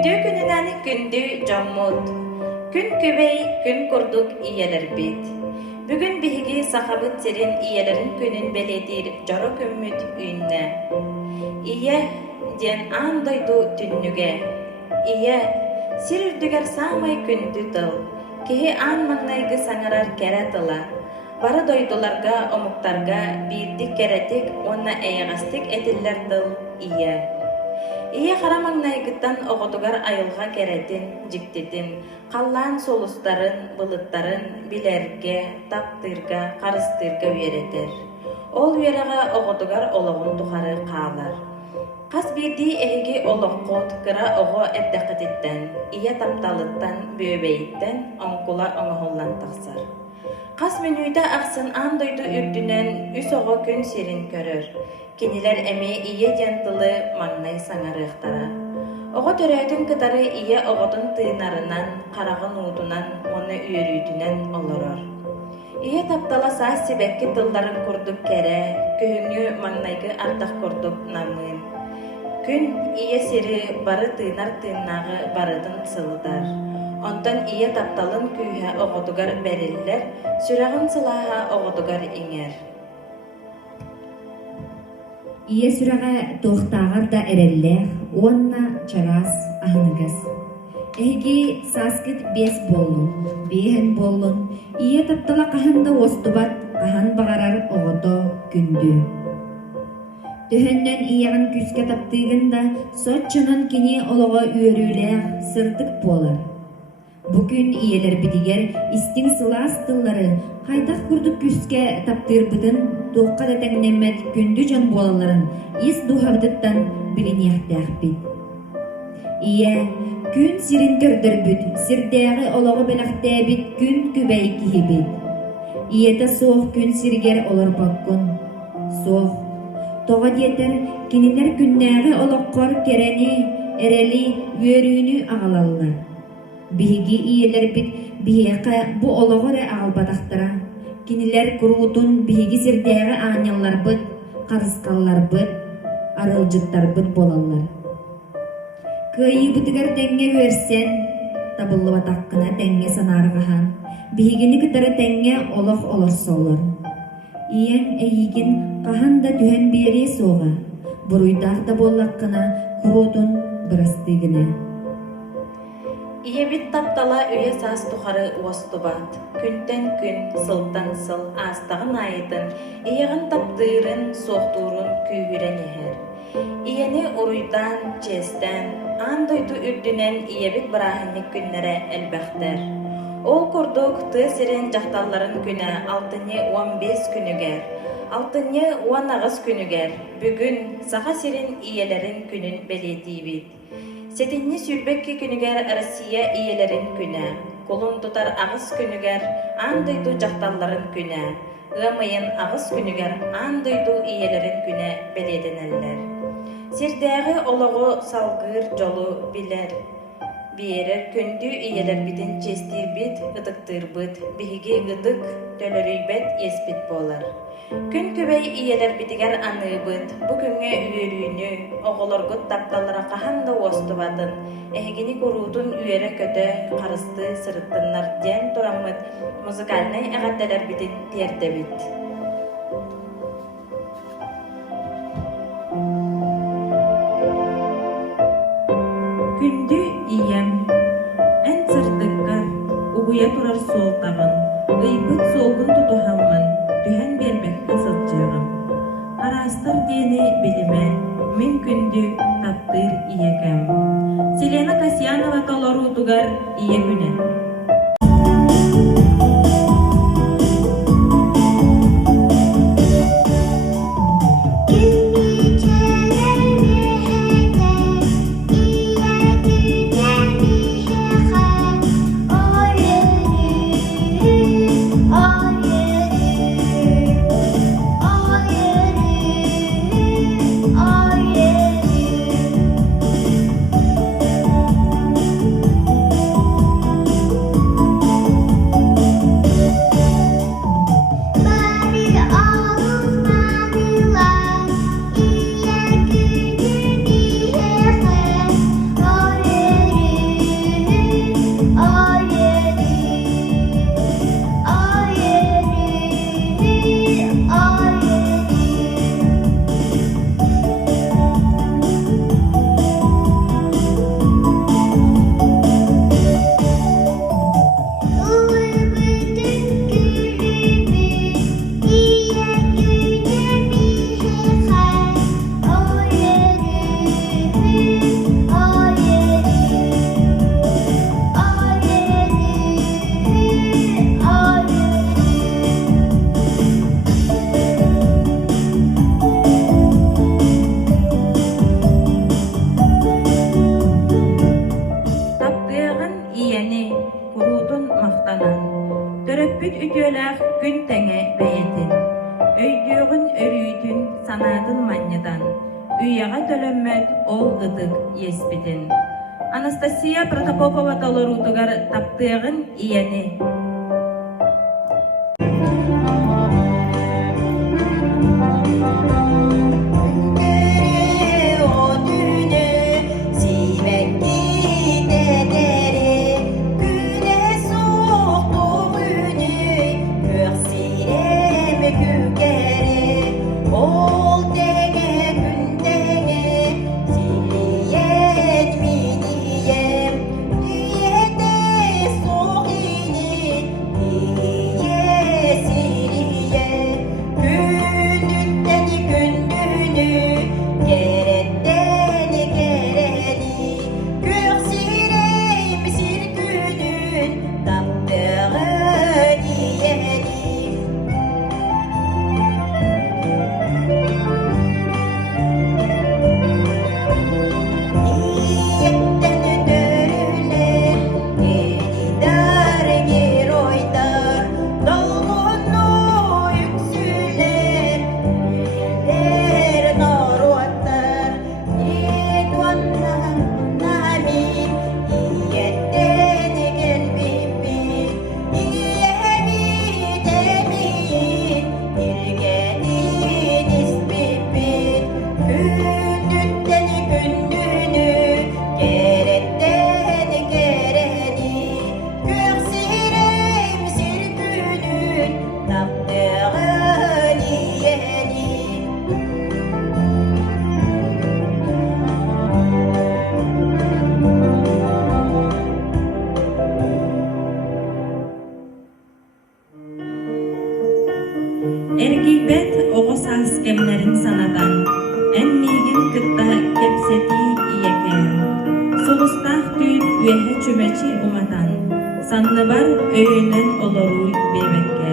Күтүү күнүнәни күндү жоммут. Күн күбей, күн курдук иелербит. Бүгүн биһиги сахабыт сирин иелерин күнүн белетир жоро көммүт үйүннэ. Ие ден андойду түннүге. Ие сир үрдүгер самай күндү тыл. Кеһи аан магнайгы саңарар кэре тыла. Бары дойдуларга, омуктарга биирдик керетик, онна эйгастик этиллер тыл ие. Ие харамаңнайгыттан оҕотугар айылға керетин, жиктитин, қаллаан солустарын, былыттарын билерге, таптырга, қарыстырга үйеретер. Ол үйереға оҕотугар олоғун тухары қаалар. Қас бирди эһиги олоққот кыра оҕо эддэхэтиттэн, ие тапталыттан, бөөбэйиттэн, оңкула оҥоһуллан тахсар. Қас мүнүйді ақсын андойду үрдүнэн үс оҕо күн сирин көрөр. Кинилер эми ие дьантылы маңнай саңарыахтара. Оҕо төрөтүн кытары ие оҕотун тыынарынан, қарағын уутунан, оны үөрүүтүнэн олорор. Ие таптала саас сибекки тылларын курдук кере, көһүҥү маңнайгы ардах курдук намыын. Күн ие сири бары тыынар тыыннагы барытын сылыдар. Онтон ие тапталын күүһэ оҕотугар бэриллэр, сүрэҕин сылааһа оҕотугар иҥэр. Ие сүрэҕэ туохтааҕар да эрэллээх, уонна чараас аһыныгас. Эһиги сааскыт биэс буоллун, биэһэн буоллун, ие таптала хаһан да уостубат, хаһан баҕарар оҕото күндү. Төһөннөн иэҕин күскэ таптыыгын да сот чонон кини олоҕо үөрүүлээх сырдык буолар. Бу күн иелер бидигер истиң сылаас тыллары хайдах курдук күскэ таптыырбытын туохха да тәңнэммэт күндү дьон буолаларын ис дуһабытыттан билиниэхтээхпит. Ие күн сирин көрдөрбүт, сирдээҕи олоҕо бэлэхтээбит күн күбэй киһибит. Иете суох күн сиригер олорбоккун. Суох тоҕо диэтэр кинилэр күннээҕи олоққор керени, эрели, үөрүүнү аҕалаллар. Биһиги иелербит биһиэхэ бу олоҕоре аҕалбатахтара. Кинилэр куруутун биһиги сирдээҕи аанньалларбыт, харыскалларбыт, арылдьыттарбыт болаллар. Кыайыыбытыгар тэҥҥэ үөрсэн, табыллыбатаххына тэҥҥэ санааргаһан, биһигини кытары тэҥҥэ олох олорсоллор. Ийэн эйигин хаһан да түһэн биэрии суоҕа, буруйдаах да буоллаххына куруутун бырастыыгына. Иебит таптала өйе саас тухары уостубат. Күнтен күн, сылтан сыл, астағын айытын, иеғын таптыырын, соқтуырын күйгірен ехер. Иені уруйдан, честен, андойду үрдүнен иебит бырахынник күннере элбэхтер. Ол курдук тыысырын жақталларын күнэ 6-15 күнүгер, 6-9 күнүгер, бүгүн саха сирин иелерин күнүн белетибит. Сетинни сүрбекки күнүгер Россия иелерин күнэ, колун тутар агыс күнүгер андойду жакталларын күнэ, ымайын агыс күнүгер андойду иелерин күнэ беледенеллер. Сирдээги ологу салгыр жолу билер. Биерер күндү иелер битин честирбит, ытыктырбыт, биһиги ытык төлөрүйбет еспит болар. Күн күбей иелер битигер аныбыт, бу күнгө үөрүүнү, оголоргут тапталара хаһан да уостубатын, эһигини куруутун үөрэ көтө, карысты сырыттыннар диэн тураммыт, музыкальный эҕаттелер битин тиэрдебит. Күндү ием, эн сырдыккар, угуя турар суолтагын, ыйбыт суолгун тутухаммын, түһэн бербекке сылдьыагым. Арастар диэни билиме, мин күндү таптыр иекем. Селена Касьянова толоруутугар ие күнэ. Үйяға төлөммөт ол ытык еспитин. Анастасия Протопопова толорутугар таптыгын ияни. Ergibet oğuz askemlerin sanadan, emmigin kıtta kepseti iyeken. Solustaq tüyn üyehe çümeçi umatan, sanны бар öğünen oloruy bebekke.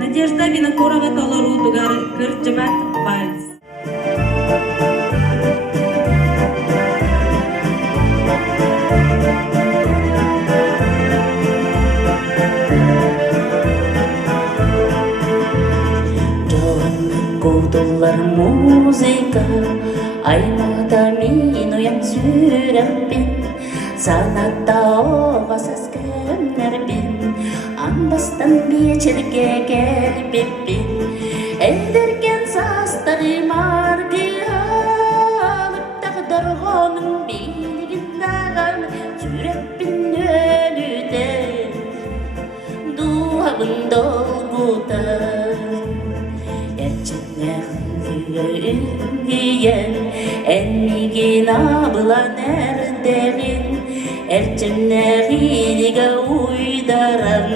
Надежда Винокурова толору тугар кырчыбат вальс. Kullar muzika, aymada min uyan sürebbin, sanatta oğaz askemlerbin, anbastan biçirge gelbibbin, elderken sastari margi alıp tağdarğanın bilginden, sürebbin ölüde, duhabın dolguda. Diyen emmigin abla nerderin erçemneriga uydaran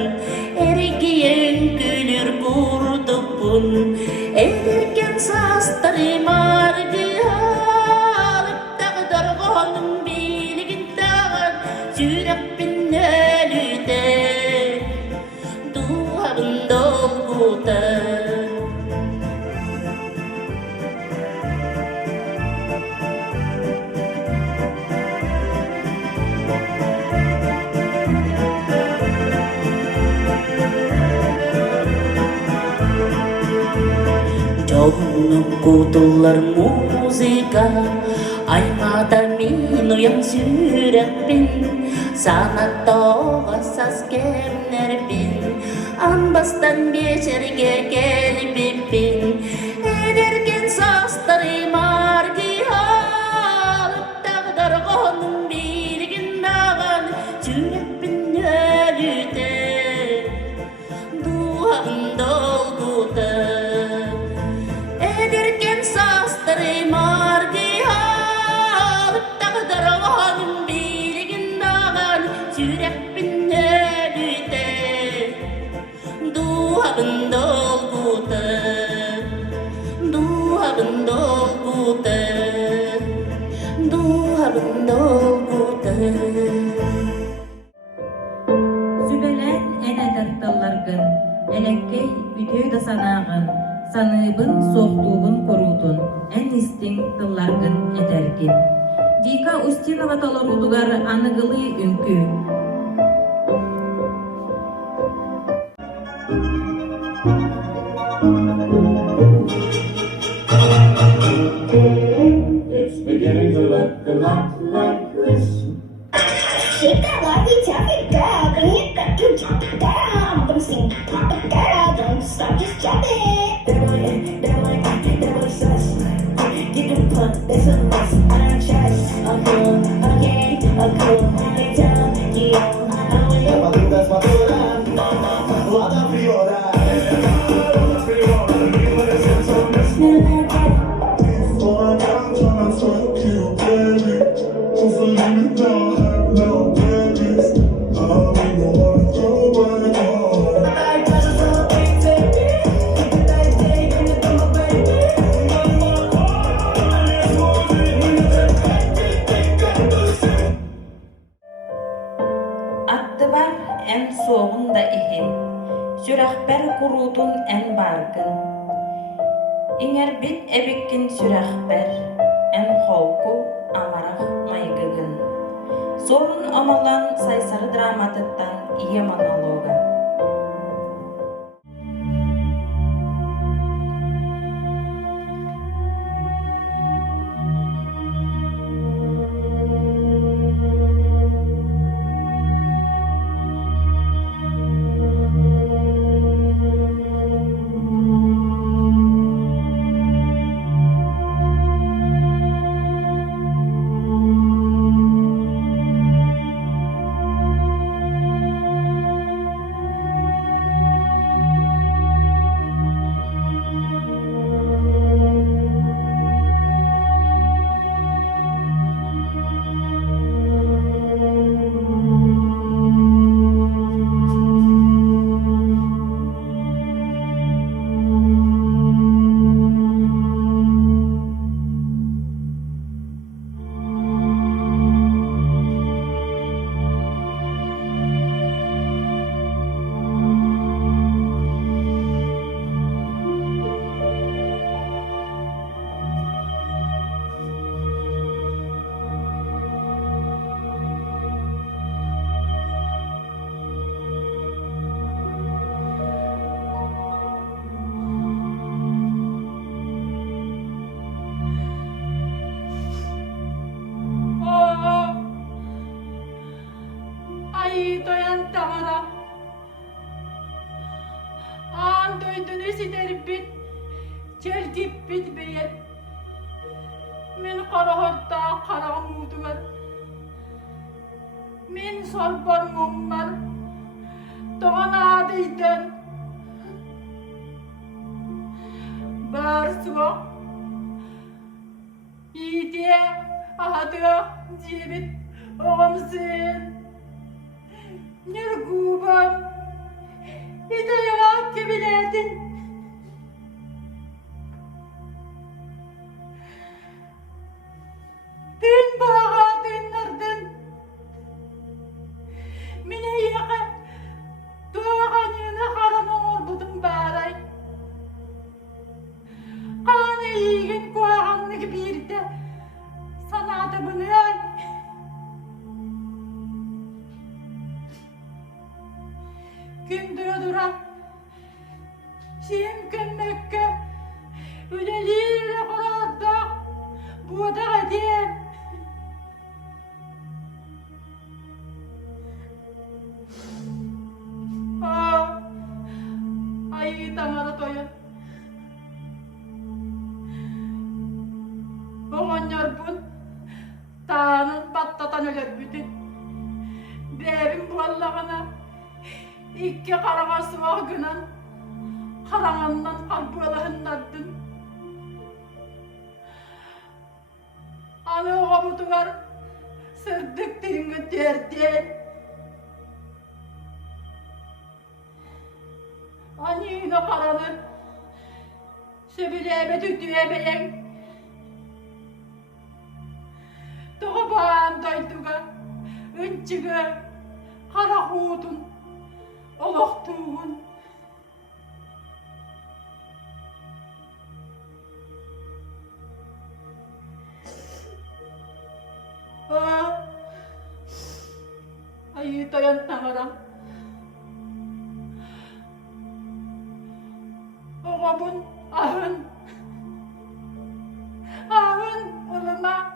ergiyen gülür kurdupun ederken sastari margi alıp tağdarğanın bilginden sürebbin ölüde duhabın dolguda. Kutullar muzika, aymada min uyan sürebbin, sanatta oğaz askemlerbin, anbastan biçerge gelbibbin, ederken sastari margi alıp tağdarğanın bilginden, sürebbin ölüde, duhabın dolguda. Sastari margi alıp tağdarğanın bilginden sürebbin ölüde duhabın dolguda duhabın dolguda duhabın dolguda. Sübelen ene dartallargın, elekkey ütüy da sanağın, sanıbın soğduğun korutun, en istin tıllargın edergin. Vika Устинова толоруtugar anıgılı ünkü. beginning to look a lot like this. Shake that lively taffy girl, bring it back to drop it down. I'm gonna sing pop it girl, don't stop, just drop it. That boy sus. Get them punk, that's a must. I don't trust. I'm cool, okay, I'm cool. They tell me, La paluca es madura, guarda fiora. Attıbar en soğun da ihin, sürahber kurutun en bargın. İnger bit ebikkin sürahber, en hovku amarak maygıgın. Sorun amalan saysarı dramatıttan iyi monologa. Ay doyan tamara. An doydun esider bit. Çeltip bitmeyen. Men karahorda karamudugar. Men Salban mummar. Doğan adıydan. Barsuğa. İyidiye ahadığa cebit oğamsın. Nirguban. İdaya kebiledin. Dün bağa dünlerden. Mine yaka. Doğan yine karanı orbudum bağray. Kanı yiğin kuağanlık bir de. Sana da bunu ay. Gündüre duran. Şim künmekke. Üleliyle kurarda. Bu da edeyim. Ay tamara toyun. Oğon yorbun. Tanın pattatan ölür bütün. Bebim bu Allah'ına. İki karagası vahgınan. Karangandan kalbi olahınlardın. Anı oğa budugar. Sırdık dilini derdi. Anıyla karanı. Söbüleme tütüyemeyen. Doğa bağın daydıga. Önçüge. Kara hudun. Olaktuğun. Ay dayan tangaram. Oğabun ahın. Ahın olama.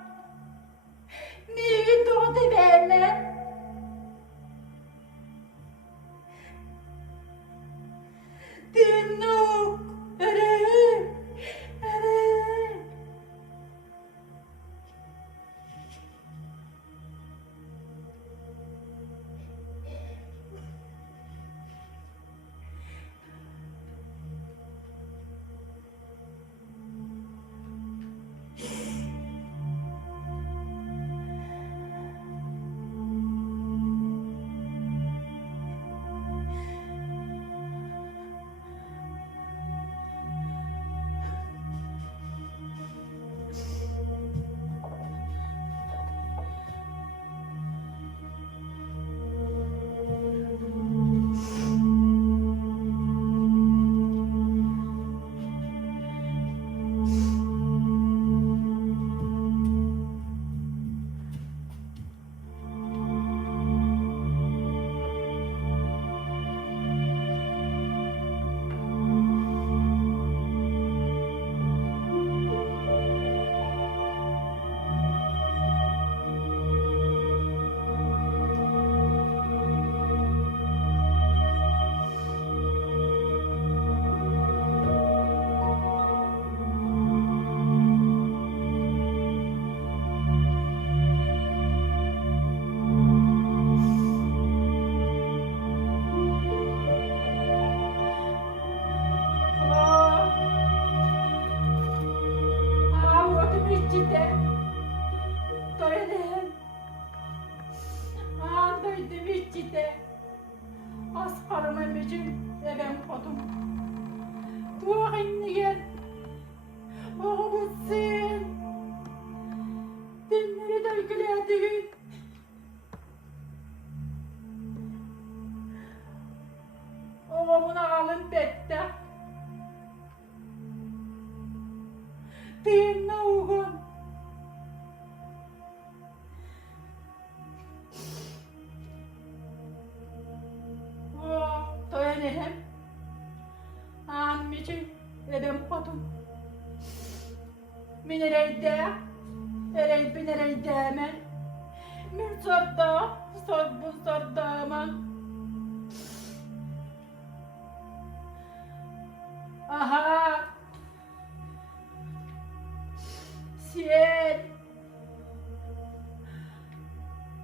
içinde asparıma mecim eben kodum. Tuğrinligen oğubutsin. Dinleri döykülerdiğin. Oğumuna alın bette. Dinle uğun. Toyanehem. Anmiçin edem kodum. Minereyde, erey binereyde men. Min sorda, sorbu sordaman. Aha. Sen.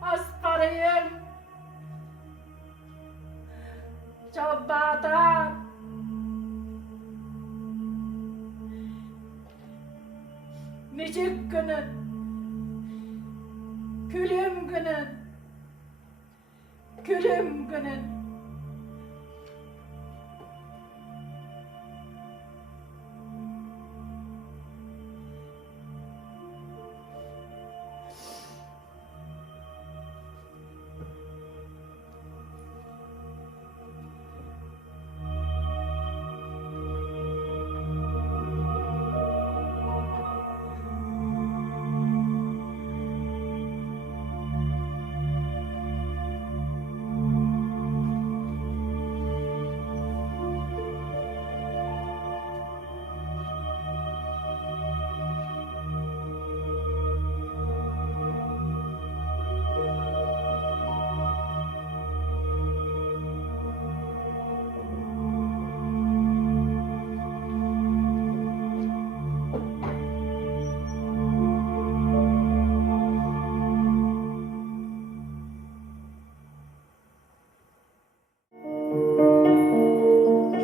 Askarıyım. Çabatan. Mecik günün. Külüm günün. Külüm günün.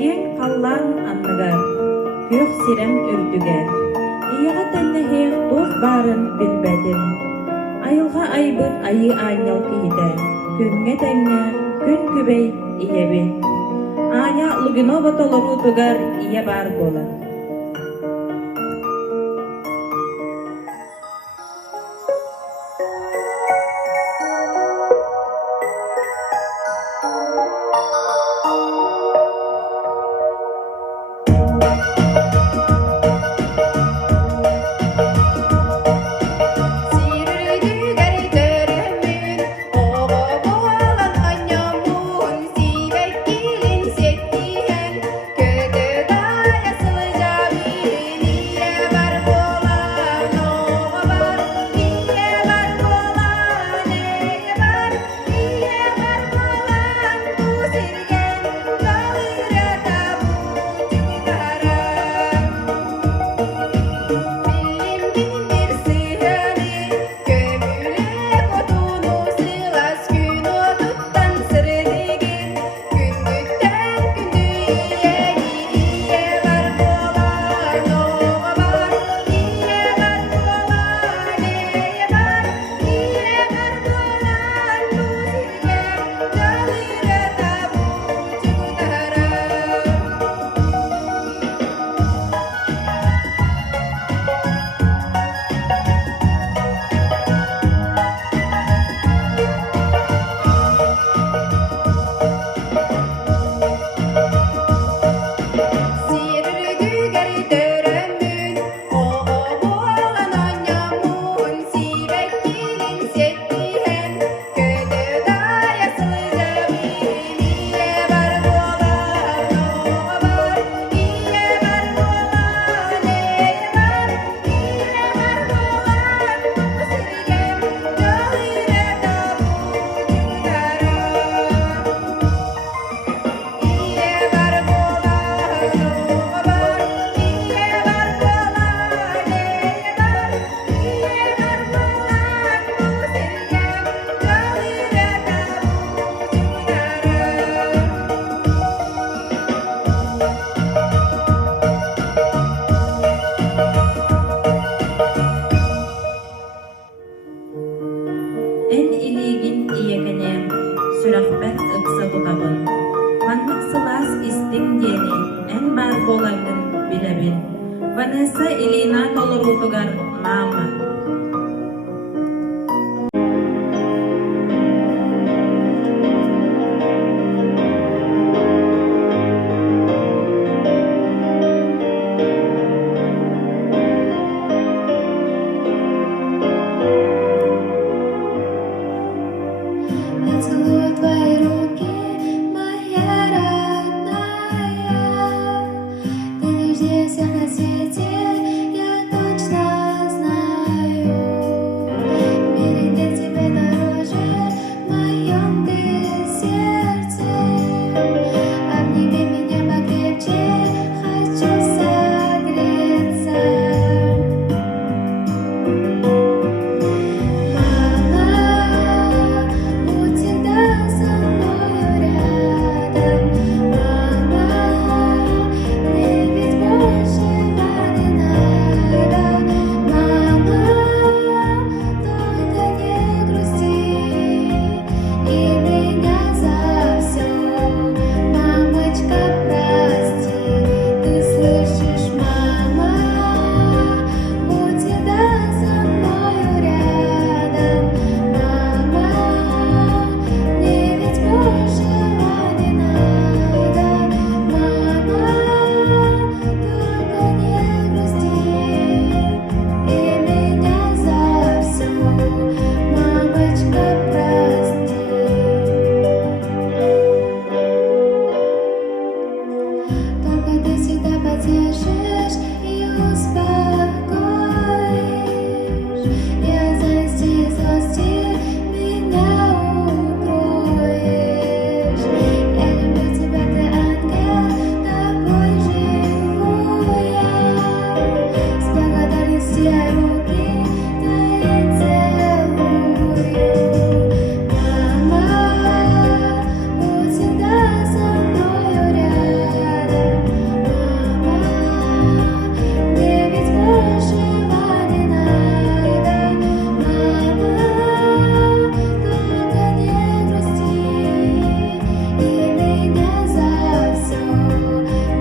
Кең қаллан анныгар, көк сирем үрдүгер. Ийіға тәнне хех тос барын білбәдім. Айылға айбыт айы анял кейді. Күнге тәңне күн күбей иебі. Аня лугино батолору тугар ие бар болар. сүрәхбәт ыкса тутабын. Маннык сылас истиң диэни эн бар болаңын билебин. Ванесса Илина толорутугар мама. Я целую твои руки, моя родная. Ты нежнее всех на свете, я точно знаю. В мире нет тебе дороже, в моем ты сердце. Обними меня покрепче, хочу согреться. Мама, будь всегда со мною рядом. Мама, мне ведь большего не надо. Мама, только не грусти и меня за все. Мамочка, прости, ты слышишь, мама? Будь всегда со мною рядом. Мама, мне ведь большего не надо. Мама, только не грусти и меня за все. Мамочка, прости. Только ты всегда поддержишь и успокоишь. И от зависти и злости меня укроешь. Я люблю тебя, ты ангел, тобой живу я. С благодарностью я руки твои целую. Мама, будь всегда со мною рядом. Мама, мне ведь большего не надо. Мама, только не грусти и меня за все.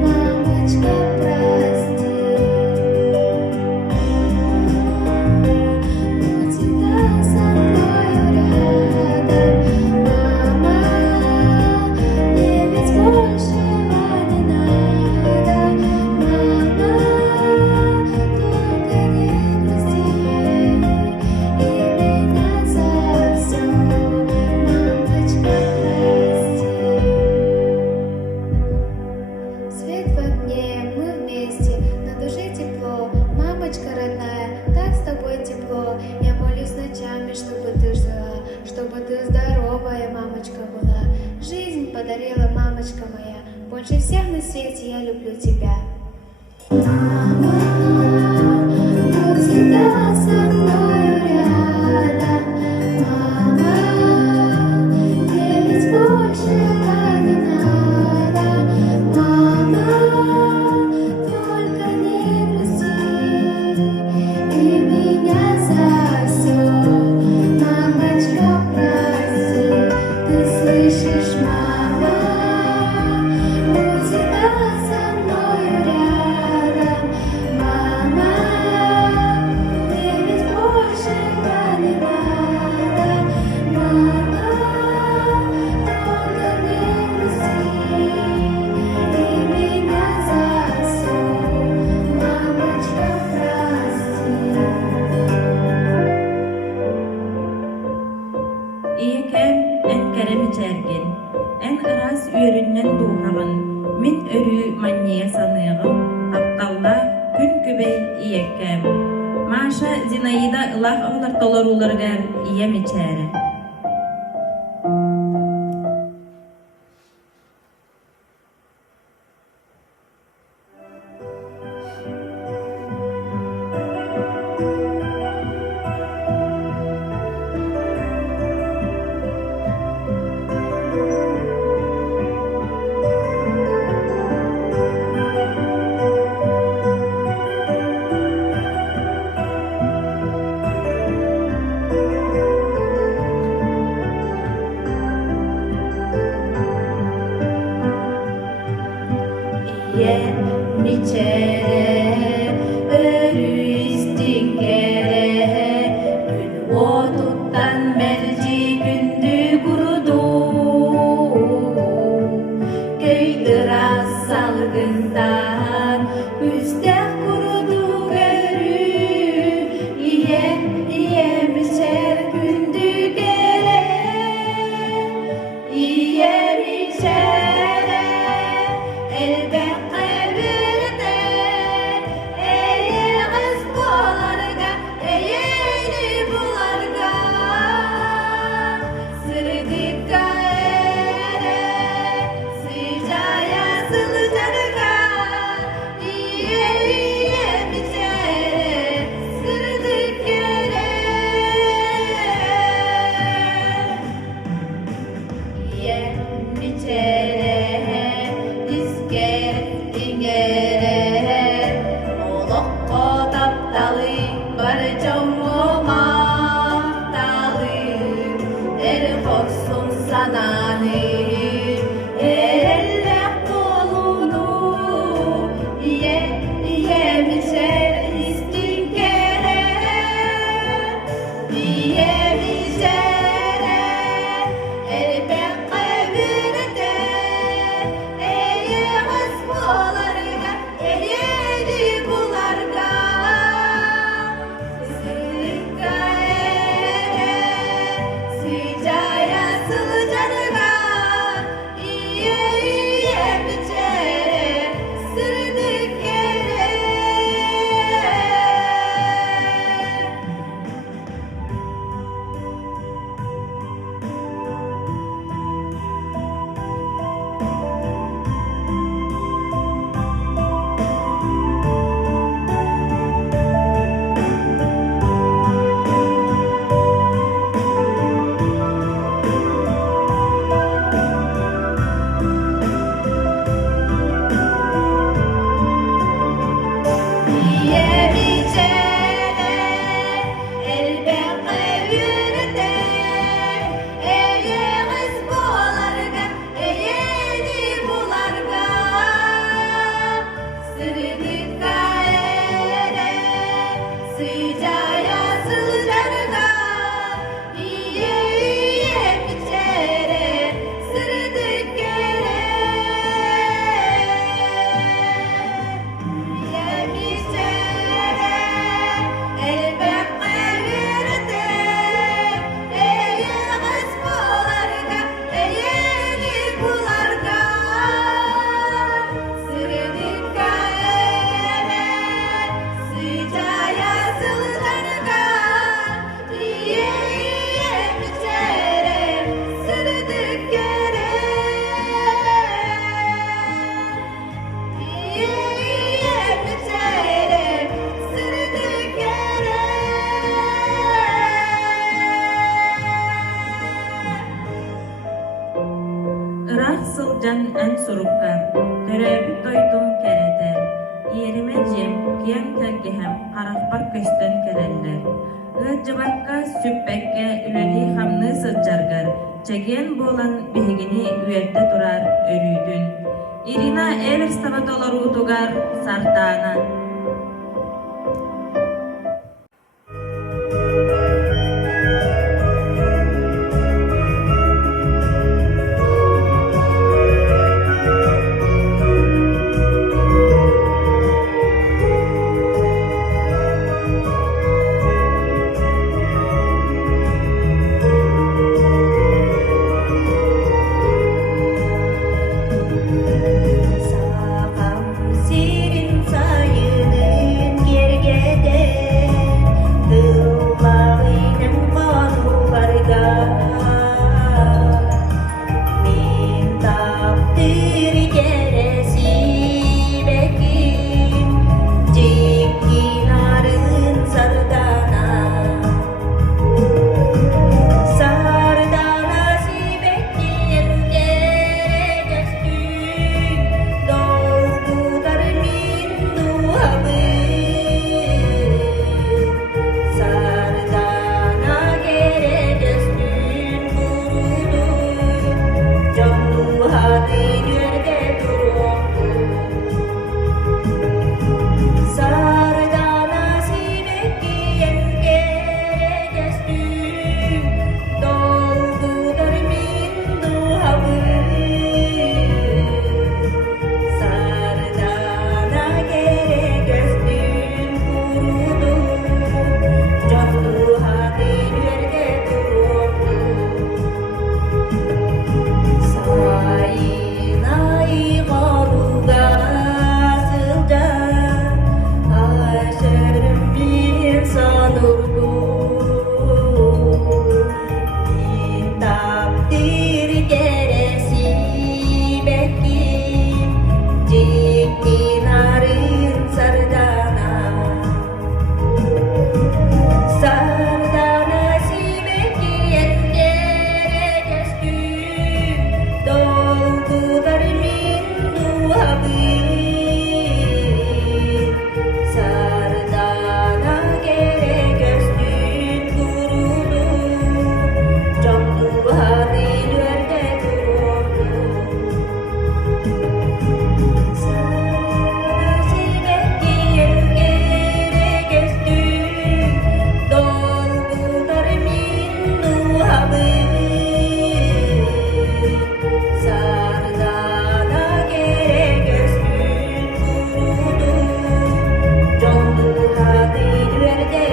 Мамочка, прости. Будь всегда со мною рядом. Мама, мне ведь большего не надо. Мама, только не грусти и меня за все. Мамочка, прости. Свет в окне, мы вместе, на душе тепло. Мамочка родная, так с тобой тепло. Я молюсь ночами, чтобы ты жила, чтобы ты здоровая, мамочка, была. Жизнь подарила, мамочка моя, больше всех на свете я люблю тебя. Мама, будь всегда со мною рядом. Мама, мне ведь большего не надо. Мама, только не грусти и меня за все. Мамочка, прости, ты слышишь, мама? Будь всегда со мною рядом. Мама, мне ведь большего не надо. Мама, только не грусти и меня за все. Мамочка, прости. Iyekем en kerem içergin, en ıras üyörünnen duhağın, min örü manniye sanığım, aptalla gün kübey iyekkem. Maşa Zinaida ılах ağlar tolarulurgar iyem içeri. Саах сылжан эн суруккар, төрөбү тойдум керетер. Иериме жем, киен тәггеһем, қарақпар көстөн кереллер. Ыджыбакка сүппекке үлөли хамны сылжаргар, чеген болан бехигини үйерте турар өрүйдүн. Ирина Эверстава толорутугар сартана. Sirin sayının gergede Dıllarının banularga Min takdir geresi bekim Cikinarın sardana Sardana si bekin geregestün Dolgular mindu habın Sardana geregestün kurudu Canlu hadi yerde durdu Sardana si bekin geregestün Dolgular mindu habın Sardana geregestün kurudu Canlu hadi yerde durdu Sayınay garuga sılca Aşırım bir sanurgu Min takdir geresi bekim Cikinarın sardana Sardana si bekin geregestün Dolgular mindu habın Sardana geregestün kurudu Canlu hadi yerde durdu Sardana si bekin geregestün Dolgular mindu habın Sardana geregestün kurudu Canlu hadi yerde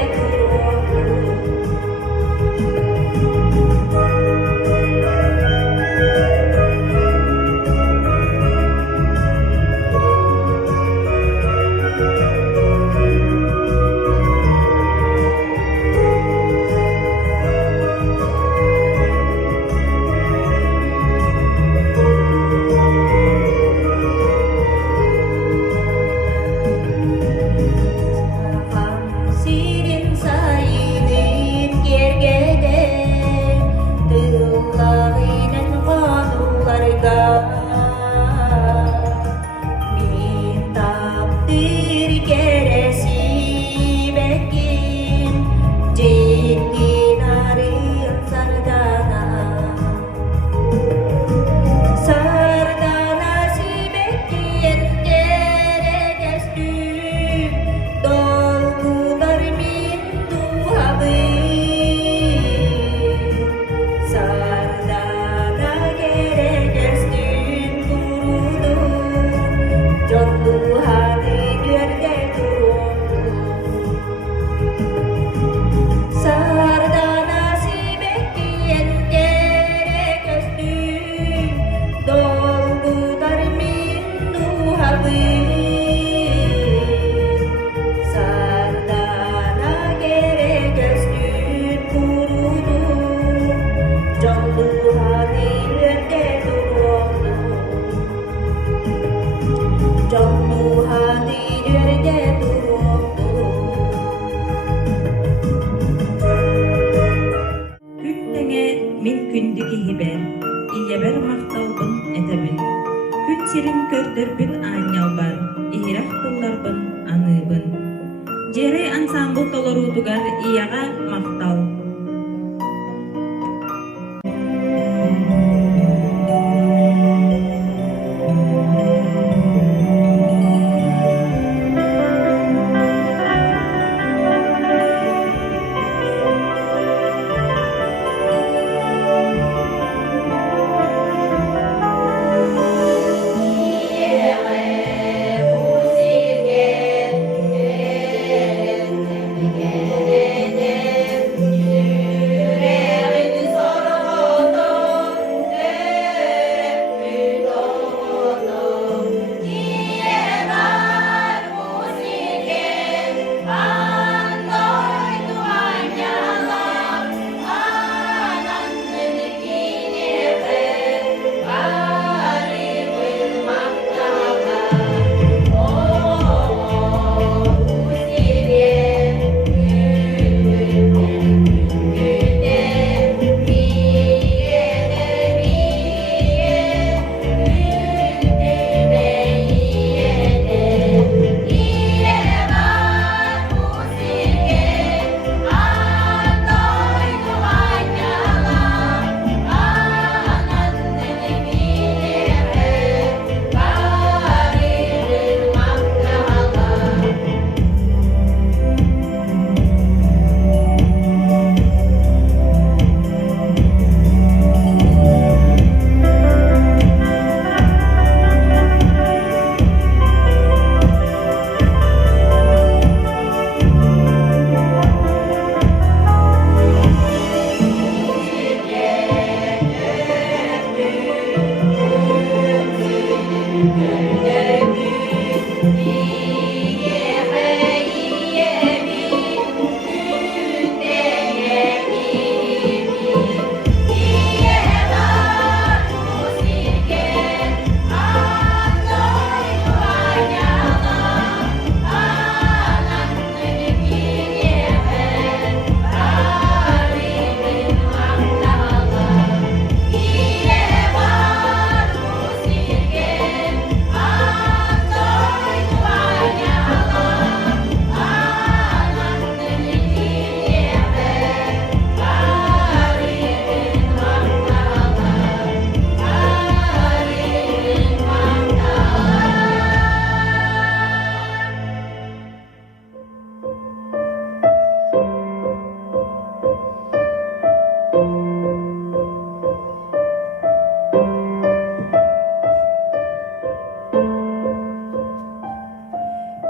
Sirin sayının gergede Dıllarının banularga Min takdir geresi bekim Cikinarın sardana Sardana si bekin geregestün Dolgular mindu habın Sardana geregestün kurudu Canlu hadi yerde durdu Sardana si bekin geregestün Dolgular mindu habın Sardana geregestün kurudu Canlu hadi yerde durdu Canlu hadi yerde durdu Күн теңе мин күндү киһибер, ийебер макталбын сирин көрдөрбүт аанньалбар, иһирэх тылларбын, аныбын. Жери ансамбл толоруутугар ияга мактал.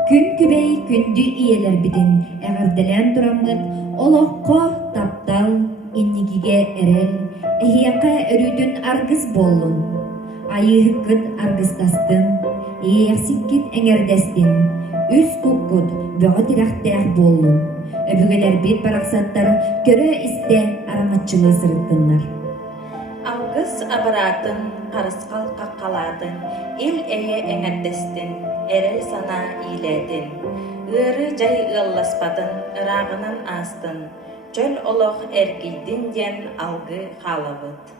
Күн күбей күндү иелербитин эҕэрдэлэн тураммыт олохко таптал иннигиге эрел эһиэхэ өрүүтүн аргыс буоллун айыыһыккыт аргыстастын иэхсиккит эҥэрдэстин үс куккут бөҕө тирэхтээх буоллун өбүгэлэрбит барахсаттар көрө истэ араңаччылыы сырыттыннар. Алгыс абыраатын, қарысқал қаққалатын, ил эйе эңердестин, эрел сана иилетин, ыры жай ылласпатын, ырағынан астын, чөл олох эргийдин ден алгы халабыт.